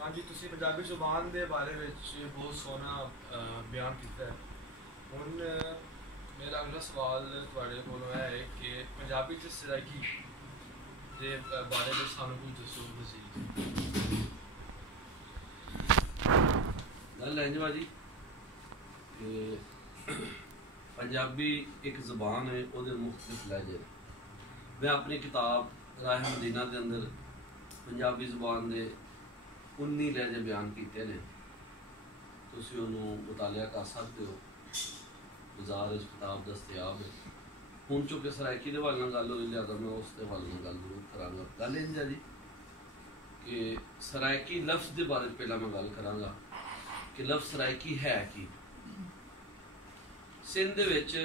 हाँ जी, तुसी पंजाबी जुबान के बारे में बहुत सोहना बयान किया है। हुण मेरा अगला सवाल तुहाडे कोलों है कि पंजाबी च सराइकी के बारे में सानू कुछ दसो मजीद। गल इंज जी कि पंजाबी एक ज़बान है, वो मुख्तलिफ लहजे। मैं अपनी किताब राह मदीना के अंदर पंजाबी ज़बान के 19 लहजे बयान किए हैं। तुसी उन्होंने मुतालिया कर सकते हो, बाजार किताब दस्तयाब है। हूँ चूँकि सराइकी के हवाले गल हुई, लिहाजा मैं उस हवाले गल जरूर कराँगा। गल इंज है जी कि सराइकी लफ्ज़ के बारे पहला मैं गल कराँगा कि लफ्ज़ सराइकी है कि सिंध विच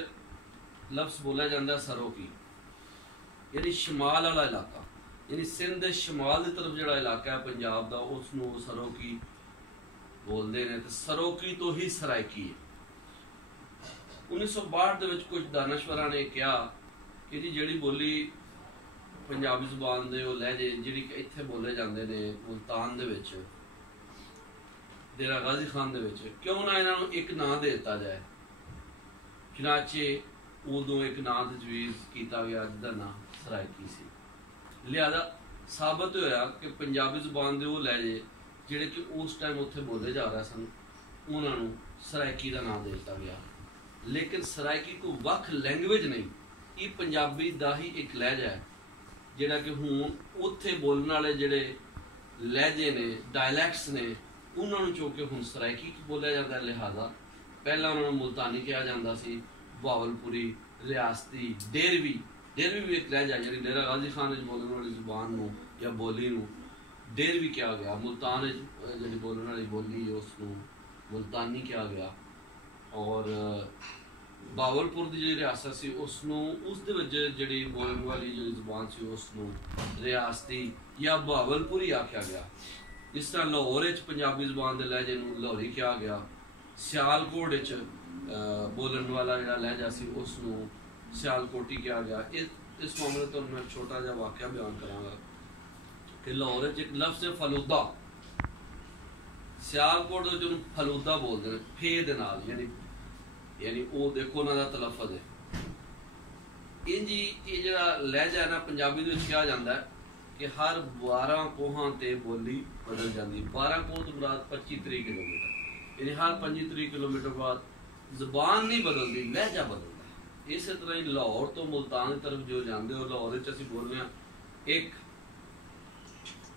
लफ्ज़ बोला जाता है सरोकी, यानी शमाल वाला इलाका, यानी सिंध के शमाल की तरफ जो इलाका है पंजाब का, उसनों सरोकी बोलते हैं। तो सरोकी तो ही सराइकी है। 1962 के कुछ दानश्वरां ने कहा कि जी जी बोली पंजाबी जुबान के लहजे जी इत्थे बोले जाते हैं मुल्तान दे विच, डेरा गाजी खान दे विच, क्यों ना इन्हों एक नां दे दिता जाए। चनाचे उदों एक नां तजवीज़ किया गया जिसका नाम सराइकी सी। लिहाजा साबित होया कि पंजाबी जुबान के वो लहजे जिहड़े कि उस टाइम उत्थे बोले जा रहे सन, उन्होंने सराइकी का नाम दे दिता गया। लेकिन सराइकी को वख लैंगुएज नहीं, ये पंजाबी का ही एक लहजा है जिहड़ा कि हुण उत्थे बोलने वाले जिहड़े लहजे ने, डायलैक्ट्स ने, उन्होंने चूँकि हुण सराइकी बोलिया जाता है। लिहाजा पहला उन्होंने मुल्तानी कहा जाता सी, बहावलपुरी, रियासती, डेरवी भी एक लहजा, यानी डेरा गाजी खान बोलने वाली जुबान नूं या बोली नूं डेरवी कहा गया। मुल्तान जी बोलने वाली बोली उसनूं मुल्तानी कहा गया। और बहावलपुर की जी रियासत सी उसनूं उसदे विच जिहड़ी बोलने वाली जी जुबान सी उसनूं रियासती या बहावलपुरी आख्या गया। इस तरह लाहौर पंजाबी जुबान के लहजे नूं लाहौरी कहा गया। सियालकोट बोलने वाला जो लहजा सी उसनूं सियालकोटी कहा गया। इस मामले तो मैं छोटा जहा वाकया बयान कराँगा कि लाहौर एक लफ्ज़ है फलूदा, सियालकोट जो फलूदा बोलते हैं फे दे नाल, यानी वो देखो उन्हों का तलफज है। इंज ये जो लहजा है ना पंजाबी कहा जाता है कि हर 12 कोहां ते बोली बदल जाती। 12 कोह तो मुराद 25-30 किलोमीटर, यानी हर 25-30 किलोमीटर बाद जबान नहीं बदलती, लहजा बदलता है। इस तरह ही लाहौर तो मुल्तान की तरफ जो जाते हो, लाहौर असी बोल रहे हैं एक,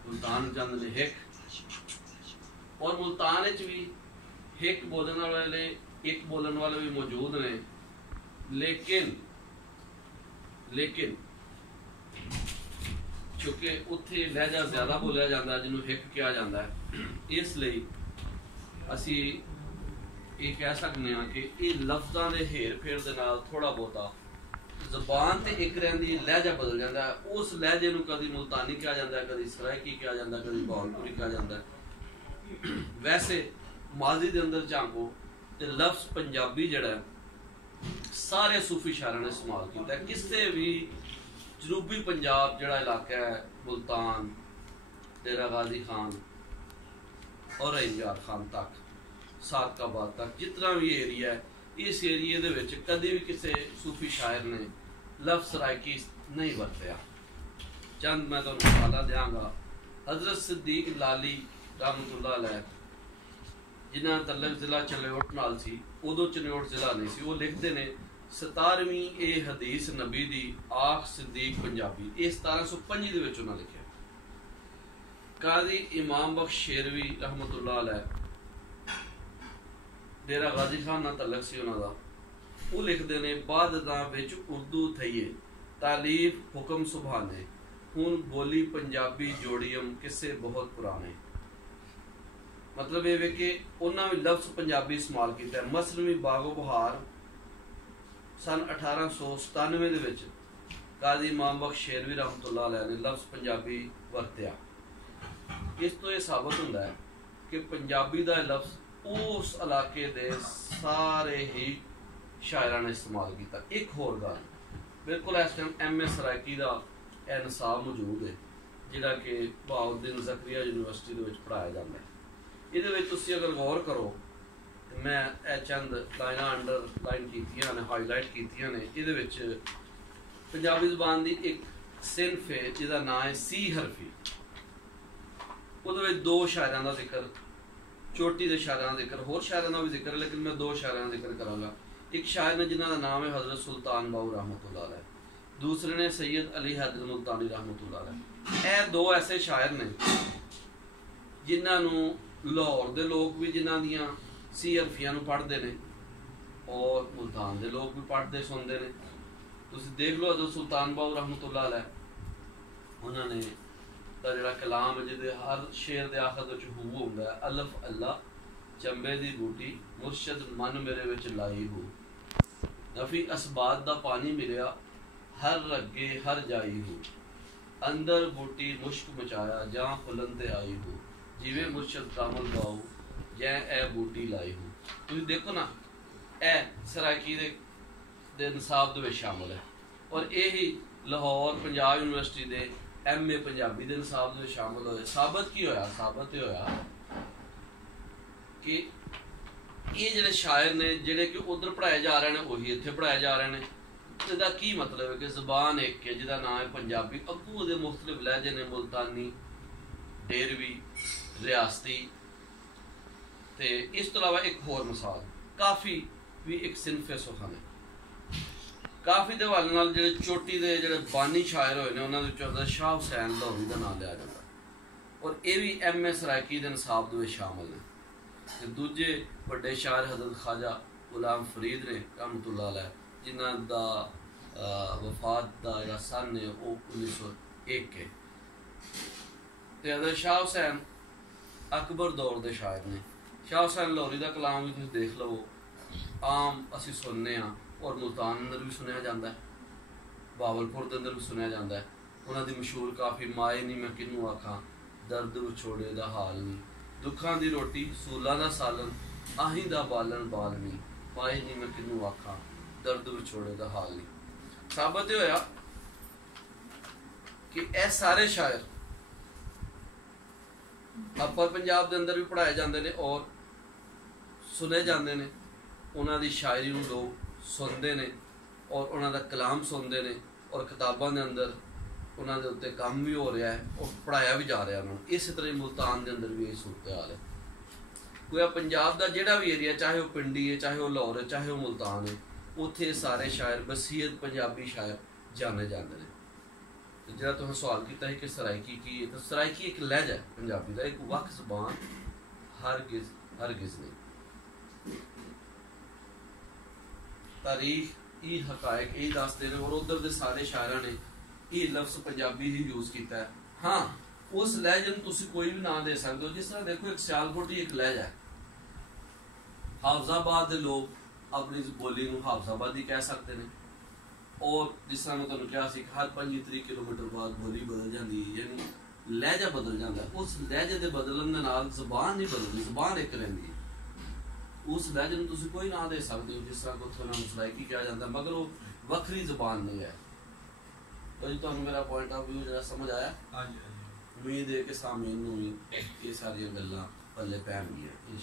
मुल्तान चाहते हैं हिक, और मुल्तान भी हिक बोलने वाले एक बोलने वाले भी मौजूद ने। लेकिन चूंकि उत्थे लहजा ज्यादा बोलिया जाता है जिन्होंने हिक कहा जाता है, इसलिए असी ये कह सकते हैं कि ये लफ्ज़ों के हेर फेर के नाल थोड़ा बहुता जबान तो एक रही, लहजा बदल जाता है। उस लहजे को कभी मुल्तानी कहा जाता है, कभी सराइकी कहा जाता है, कभी बहावलपुरी कहा जाता है। वैसे माजी के अंदर झांको तो लफ्ज़ पंजाबी जड़ा सारे सूफी शायरां ने इस्तेमाल किया। किसी भी जनूबी पंजाब जड़ा इलाका है, मुल्तान, डेरा गाजी खान और इंजार खान तक, सादकाबाद तक, जितना भी एरिया है, इस एरिए दे विच कभी भी किसी सूफी शायर ने लफ्ज़ सराइकी नहीं वरत्या। चंद मैं तुहानूं मिसालां देंगा। हज़रत सिद्दीक लाली रहमतुल्लाह अलैह, जिन्हां तल्लक जिला चनेओट नाल सी, उदों चनेओट जिला नहीं सी, वो लिखते ने 17वीं ए हदीस नबी दी आख सिद्दीक पंजाबी, ये 1705 दे विच उन्हां लिखिया। काजी इमाम बख्श शेरवी रहमतुल्लाह अलैह, डेरा गाजी खान ना तलक सी उन्हां दा, वो लिखते ने बाददां विच उर्दू थईए तालीफ हुक्म सुभाने, हुण बोली पंजाबी जोड़ियम किस्से बहुत पुराने। मतलब ये वे कि उन्होंने भी लफ्ज़ पंजाबी इस्तेमाल किया। मसलवी बागो बहार सन 1897 दे विच काजी इमाम बख्श शेरवी रहमतुल्लाह अलैह ने लफ्ज़ पंजाबी वरत्या। इस तो यह साबित होता है कि पंजाबी का लफ्ज़ उस इलाके दे सारे ही शायरां ने इस्तेमाल किया। एक होर गल, बिल्कुल इस टाइम MA सराइकी का निसाब मौजूद है ਜਿਹੜਾ ਕਿ ਬਹਾਉਦੀਨ ਜ਼ਕਰੀਆ ਯੂਨੀਵਰਸਿਟੀ ਦੇ ਵਿੱਚ ਪੜ੍ਹਾਇਆ ਜਾਂਦਾ ਹੈ। ਇਹਦੇ ਵਿੱਚ ਤੁਸੀਂ ਅਗਰ ਗੌਰ ਕਰੋ, ਮੈਂ ਇਹ ਚੰਦ ਲਾਈਨਾਂ ਅੰਡਰਲਾਈਨ ਕੀਤੀਆਂ ਨੇ, ਹਾਈਲਾਈਟ ਕੀਤੀਆਂ ਨੇ। ਇਹਦੇ ਵਿੱਚ ਪੰਜਾਬੀ ਜ਼ੁਬਾਨ ਦੀ ਇੱਕ ਸਿਨਫ ਹੈ ਜਿਹਦਾ ਨਾਂ ਹੈ ਸੀ ਹਰਫੀ। ਉਹਦੇ ਵਿੱਚ 2 ਸ਼ਾਇਰਾਂ ਦਾ ਜ਼ਿਕਰ, ਚੋਟੀ ਦੇ ਸ਼ਾਇਰਾਂ ਦਾ ਜ਼ਿਕਰ, ਹੋਰ ਸ਼ਾਇਰਾਂ ਦਾ ਵੀ ਜ਼ਿਕਰ ਹੈ, ਲੇਕਿਨ ਮੈਂ 2 ਸ਼ਾਇਰਾਂ ਦਾ ਜ਼ਿਕਰ ਕਰਾਂਗਾ। ਇੱਕ ਸ਼ਾਇਰ ਨੇ ਜਿਨ੍ਹਾਂ ਦਾ ਨਾਮ ਹੈ ਹਜ਼ਰਤ ਸੁਲਤਾਨ ਬਾਹੂ ਰਹਿਮਤੁल्लाह अलैह, दूसरे ने सैयद अली हैदर मुल्तानी रहमतुल्लाह अलैह। ਇਹ 2 ਐਸੇ ਸ਼ਾਇਰ ਨੇ ਜਿਨ੍ਹਾਂ ਨੂੰ ਲਾਹੌਰ ਦੇ ਲੋਕ ਵੀ ਜਿਨ੍ਹਾਂ ਦੀਆਂ ਸੀ ਹਰਫੀਆਂ ਨੂੰ ਪੜ੍ਹਦੇ ਨੇ ਔਰ ਮੁਲਤਾਨ ਦੇ ਲੋਕ ਵੀ ਪੜ੍ਹਦੇ ਸੁਣਦੇ ਨੇ। ਤੁਸੀਂ ਦੇਖ ਲਓ ਹਜ਼ਰਤ ਸੁਲਤਾਨ ਬਾਹੂ ਰਹਿਮਤੁल्लाह अलैह, ਉਹਨਾਂ ਨੇ ਦਾ ਜਿਹੜਾ ਕਲਾਮ ਹੈ ਜਿਹਦੇ ਹਰ ਸ਼ੇਰ ਦੇ ਆਖਰ ਵਿੱਚ ਹੂ ਹੁੰਦਾ ਹੈ, ਅਲਫ ਅੱਲਾ ਚੰਬੇ ਦੀ ਬੂਟੀ ਮੁਰਸ਼ਦ ਮਨ ਮੇਰੇ ਵਿੱਚ ਲਾਈ ਹੋ, ਨਫੀ ਅਸਬਾਤ ਦਾ ਪਾਣੀ ਮਿਲਿਆ ਹਰ ਰੱਗੇ ਹਰ ਜਾਈ ਹੋ, ਅੰਦਰ ਬੂਟੀ ਮੁਸ਼ਕ ਮਚਾਇਆ ਜਾਂ ਫੁੱਲਣ ਤੇ ਆਈ ਹੋ, ਜਿਵੇਂ ਮੁਰਸ਼ਦ ਕਾਮਲ ਬਾਹੂ ਜੈ ਇਹ ਬੂਟੀ ਲਾਈ ਹੋ। ਤੁਸੀਂ ਦੇਖੋ ਨਾ, ਇਹ ਸਰਾਇਕੀ ਦੇ ਨਿਸਾਬ ਦੇ ਵਿੱਚ ਸ਼ਾਮਲ ਹੈ ਔਰ ਇਹ ਹੀ ਲਾਹੌਰ ਪੰਜਾਬ ਯੂਨੀਵਰਸਿਟੀ ਦੇ MA ਪੰਜਾਬੀ ਦੇ ਨਿਸਾਬ ਦੇ ਵਿੱਚ ਸ਼ਾਮਲ ਹੋਏ। ਸਾਬਤ ਕੀ ਹੋਇਆ? ਸਾਬਤ ਇਹ ਹੋਇਆ ਕਿ ਇਹ ਜਿਹੜੇ ਸ਼ਾਇਰ ਨੇ ਜਿਹੜੇ ਕਿ ਉਧਰ ਪੜ੍ਹਾਏ ਜਾ ਰਹੇ ਨੇ ਉਹੀ ਇੱਥੇ ਪੜ੍ਹਾਏ ਜਾ ਰਹੇ ਨੇ। ਇਹਦਾ ਕੀ ਮਤਲਬ ਹੈ ਕਿ ਜ਼ਬਾਨ ਇੱਕ ਹੈ ਜਿਹਦਾ ਨਾਮ ਹੈ ਪੰਜਾਬੀ, ਅੱਗੂ ਉਹਦੇ ਮੁਖਤਲਿਫ ਲਹਿਜੇ ਨੇ, ਮੁਲਤਾਨੀ, ਡੇਰਵੀ, ਰਿਆਸਤੀ। ਤੇ ਇਸ ਤੋਂ ਇਲਾਵਾ ਇੱਕ ਹੋਰ ਮਿਸਾਲ, ਕਾਫੀ ਵੀ ਇੱਕ ਸਿਨਫੇ ਸੁਖਨ ਹੈ। ਕਾਫੀ ਦੇ ਹਵਾਲੇ ਨਾਲ ਜਿਹੜੇ ਚੋਟੀ ਦੇ ਜਿਹੜੇ ਬਾਨੀ ਸ਼ਾਇਰ ਹੋਏ ਨੇ ਉਹਨਾਂ ਦੇ ਵਿੱਚੋਂ ਸ਼ਾਹ ਹੁਸੈਨ ਲਾਹੌਰੀ ਦਾ ਨਾਮ ਲਿਆ ਜਾਂਦਾ ਔਰ ਇਹ ਵੀ MA ਸਰਾਇਕੀ ਦੇ ਨਿਸਾਬ ਦੇ ਵਿੱਚ ਸ਼ਾਮਲ ਨੇ। ਤੇ ਦੂਜੇ ਵੱਡੇ ਸ਼ਾਇਰ ਹਜ਼ਰਤ ख्वाजा गुलाम फरीद ਨੇ रहमतुल्लाह अलैह, ਜਿਨ੍ਹਾਂ ਦਾ ਵਫਾਤ ਦਾ ਜਿਹੜਾ ਸਨ ਹੈ ਉਹ 1901 ਹੈ। ਤੇ ਹਜ਼ਰਤ ਸ਼ਾਹ ਹੁਸੈਨ ਅਕਬਰ ਦੌਰ ਦੇ ਸ਼ਾਇਰ ਨੇ। ਸ਼ਾਹ ਹੁਸੈਨ ਲਾਹੌਰੀ ਦਾ ਕਲਾਮ ਵੀ ਤੁਸੀਂ ਦੇਖ ਲਵੋ, ਆਮ ਅਸੀਂ ਸੁਣਨੇ ਹਾਂ ਔਰ ਮੁਲਤਾਨ ਅੰਦਰ ਵੀ ਸੁਣਿਆ ਜਾਂਦਾ ਹੈ, ਬਾਵਲਪੁਰ ਦੇ ਅੰਦਰ ਵੀ ਸੁਣਿਆ ਜਾਂਦਾ ਹੈ। ਉਹਨਾਂ ਦੀ ਮਸ਼ਹੂਰ ਕਾਫੀ ਮਾਏ ਨਹੀਂ ਮੈਂ ਕਿਹਨੂੰ ਆਖਾਂ, ਦਰਦ ਵਿਛੋੜੇ ਦਾ ਹਾਲ ਨਹੀਂ, ਦੁੱਖਾਂ ਦੀ ਰੋਟੀ ਸੂਲਾਂ ਦਾ ਸਾਲਨ, ਆਹੀਂ ਦਾ ਬਾਲਣ ਬਾਲ ਨਹੀਂ, ਪਾਏ ਨਹੀਂ ਮੈਂ ਕਿਹਨੂੰ ਆਖਾਂ, ਦਰਦ ਵਿਛੋੜੇ ਦਾ ਹਾਲ ਨਹੀਂ। ਸਾਬਤ ਹੋਇਆ ਕਿ ਇਹ ਸਾਰੇ ਸ਼ਾਇਰ ਅਪਰ ਪੰਜਾਬ ਦੇ ਅੰਦਰ ਵੀ ਪੜ੍ਹਾਏ ਜਾਂਦੇ ਨੇ ਔਰ ਸੁਣੇ ਜਾਂਦੇ ਨੇ। ਉਹਨਾਂ ਦੀ ਸ਼ਾਇਰੀ ਨੂੰ ਲੋਕ ਸੁਣਦੇ ਨੇ ਔਰ ਉਹਨਾਂ ਦਾ ਕਲਾਮ ਸੁਣਦੇ ਨੇ ਔਰ ਕਿਤਾਬਾਂ ਦੇ ਅੰਦਰ ਉਹਨਾਂ ਦੇ ਉੱਤੇ ਕੰਮ ਵੀ ਹੋ ਰਿਹਾ ਹੈ ਔਰ ਪੜ੍ਹਾਇਆ ਵੀ ਜਾ ਰਿਹਾ ਉਹਨਾਂ ਨੂੰ। ਇਸੇ ਤਰ੍ਹਾਂ ਮੁਲਤਾਨ ਦੇ ਅੰਦਰ ਵੀ ਇਹ ਸੂਰਤ ਹਾਲ ਹੈ। ਕੋਈ ਪੰਜਾਬ ਦਾ ਜਿਹੜਾ ਵੀ ਏਰੀਆ, ਚਾਹੇ ਉਹ ਪਿੰਡੀ ਹੈ, ਚਾਹੇ ਉਹ ਲਾਹੌਰ ਹੈ, ਚਾਹੇ ਉਹ ਮੁਲਤਾਨ ਹੈ, ਉੱਥੇ ਸਾਰੇ ਸ਼ਾਇਰ ਬਸੀਅਤ ਪੰਜਾਬੀ ਸ਼ਾਇਰ ਜਾਣੇ ਜਾਂਦੇ ਨੇ। ਤੇ ਜਿਹੜਾ ਤੁਸੀਂ ਸਵਾਲ ਕੀਤਾ ਹੈ ਕਿ ਸਰਾਇਕੀ ਕੀ ਹੈ, ਤਾਂ ਸਰਾਇਕੀ ਇੱਕ ਲਹਿਜਾ ਹੈ ਪੰਜਾਬੀ ਦਾ, ਇੱਕ ਵੱਖ ਜ਼ਬਾਨ ਹਰਗਿਜ਼ ਨਹੀਂ। ਤਾਰੀਖ ਇਹ ਹਕਾਇਕ ਇਹ ਦੱਸਦੇ ਨੇ ਔਰ ਉਧਰ ਦੇ ਸਾਰੇ ਸ਼ਾਇਰਾਂ ਨੇ ਇਹ ਲਫ਼ਜ਼ ਪੰਜਾਬੀ ਹੀ ਯੂਜ਼ ਕੀਤਾ ਹੈ। ਹਾਂ, ਉਸ ਲਹਿਜੇ ਨੂੰ ਤੁਸੀਂ ਕੋਈ ਵੀ ਨਾਂ ਦੇ ਸਕਦੇ ਹੋ। ਜਿਸ ਤਰ੍ਹਾਂ ਦੇਖੋ ਇੱਕ ਸਿਆਲਕੋਟ ਦੀ ਇੱਕ ਲਹਿਜਾ ਹੈ, ਹਾਫਜ਼ਾਬਾਦ ਦੇ ਲੋਕ ਆਪਣੀ ਬੋਲੀ ਨੂੰ ਹਾਫਜ਼ਾਬਾਦੀ ਕਹਿ ਸਕਦੇ ਨੇ ਔਰ ਜਿਸ ਤਰ੍ਹਾਂ ਮੈਂ ਤੁਹਾਨੂੰ ਕਿਹਾ ਸੀ ਕਿ ਹਰ 25-30 ਕਿਲੋਮੀਟਰ ਬਾਅਦ ਬੋਲੀ ਬਦਲ ਜਾਂਦੀ ਹੈ, ਯਾਨੀ ਲਹਿਜਾ ਬਦਲ ਜਾਂਦਾ। ਉਸ ਲਹਿਜੇ ਦੇ ਬਦਲਣ ਦੇ ਨਾਲ ਜ਼ਬਾਨ ਨਹੀਂ ਬਦਲਦੀ, ਜ਼ਬਾਨ ਇੱਕ ਰਹਿੰਦੀ ਹੈ। ਉਸ ਲਹਿਜੇ ਨੂੰ ਤੁਸੀਂ ਕੋਈ ਨਾਂ ਦੇ ਸਕਦੇ ਹੋ, ਜਿਸ ਤਰ੍ਹਾਂ ਕਿ ਉੱਥੋਂ ਨਾਮ ਸਰਾਇਕੀ ਕਿਹਾ ਜਾਂਦਾ, ਮਗਰ ਉਹ ਵੱਖਰੀ ਜ਼ਬਾਨ ਨਹੀਂ ਹੈ। ਭਾਜੀ ਤੁਹਾਨੂੰ ਮੇਰਾ ਪੁਆਇੰਟ ਆਫ ਵਿਊ ਜਿਹੜਾ ਸਮਝ ਆਇਆ? ਹਾਂਜੀ। ਉਮੀਦ ਹੈ ਕਿ ਸਾਮੀਨ ਨੂੰ ਵੀ ਇਹ ਸਾਰੀਆਂ ਗੱਲਾਂ ਪੱਲੇ ਪੈਣਗੀਆਂ।